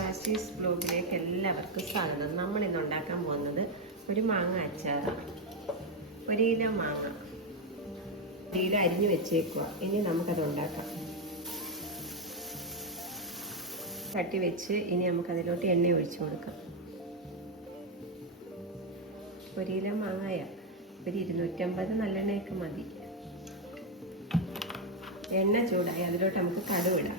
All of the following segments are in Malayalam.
ഷാസീസ് ബ്ലോഗിലേക്ക് എല്ലാവർക്കും സ്വാഗതം. നമ്മൾ ഇന്ന് ഉണ്ടാക്കാൻ പോകുന്നത് ഒരു മാങ്ങ അച്ചാറാണ്. 1 കിലോ മാങ്ങ 1 കിലോ അരിഞ്ഞു വെച്ചേക്കുക. ഇനി നമുക്കത് ഉണ്ടാക്കാം. തട്ടി വെച്ച് ഇനി നമുക്കതിലോട്ട് എണ്ണ ഒഴിച്ചു കൊടുക്കാം. 1 കിലോ മാങ്ങയ ഒരു 250 നല്ലെണ്ണയൊക്കെ മതി. എണ്ണ ചൂടായി അതിലോട്ട് നമുക്ക് കടുക് ഇടാം.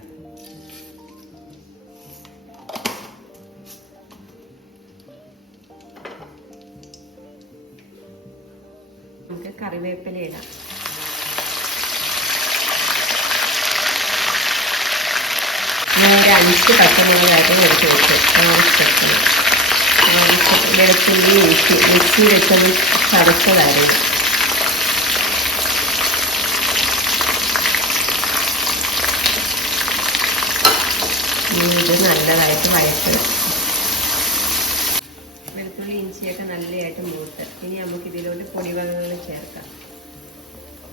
നമുക്ക് കറിവേപ്പില ഇടാം. ഞാൻ ഒരു 5 പച്ചമുളകായിട്ട് എടുത്ത് വെച്ചു. വെളുത്തുള്ളി മിക്സി വെച്ചത് ചതച്ചതായിരുന്നു. ഇത് നല്ലതായിട്ട് വഴറ്റുക. വെളുത്തുള്ളി ഇഞ്ചിയൊക്കെ നല്ലതായിട്ട് മൂത്ത് ഇനി നമുക്ക് ഇതിലോട്ട് പൊടിവകകൾ ചേർക്കാം.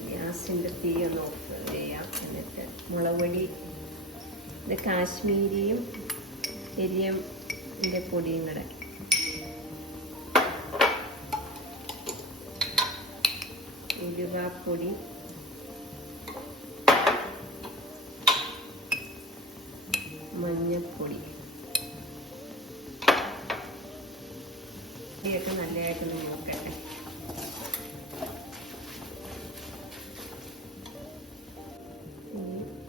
ഗ്യാസിൻ്റെ തീ ഒന്ന് ഓഫ് ചെയ്യാം. എന്നിട്ട് മുളക് പൊടി, ഇത് കാശ്മീരിയും എരിയൻ്റെ പൊടിയും കൂടെ, ഉലുവാപ്പൊടി, മഞ്ഞൾപ്പൊടി ഇതൊക്കെ നല്ലതായിട്ടൊന്ന് നോക്കട്ടെ.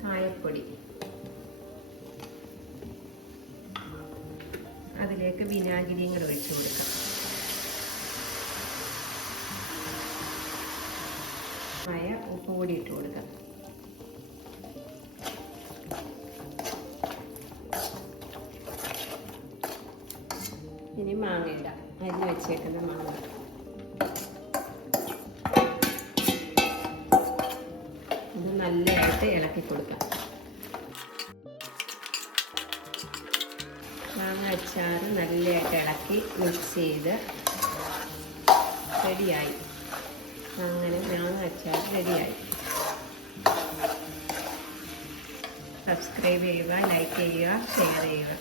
കായപ്പൊടി, അതിലേക്ക് വിനാഗിരിയും കൂടെ ഒഴിച്ചു കൊടുക്കാം. ഉപ്പ് കൂടി ഇട്ട് കൊടുക്കാം. ഇനി മാങ്ങ ഇടാം. അരിഞ്ഞ് വെച്ചേക്കുന്ന മാങ്ങ ഇത് നല്ലതായിട്ട് ഇളക്കി കൊടുക്കാം. മാങ്ങ അച്ചാർ നല്ലതായിട്ട് ഇളക്കി മിക്സ് ചെയ്ത് റെഡിയായി. അങ്ങനെ മാങ്ങ അച്ചാർ റെഡിയായി. സബ്സ്ക്രൈബ് ചെയ്യുക, ലൈക്ക് ചെയ്യുക, ഷെയർ ചെയ്യുക.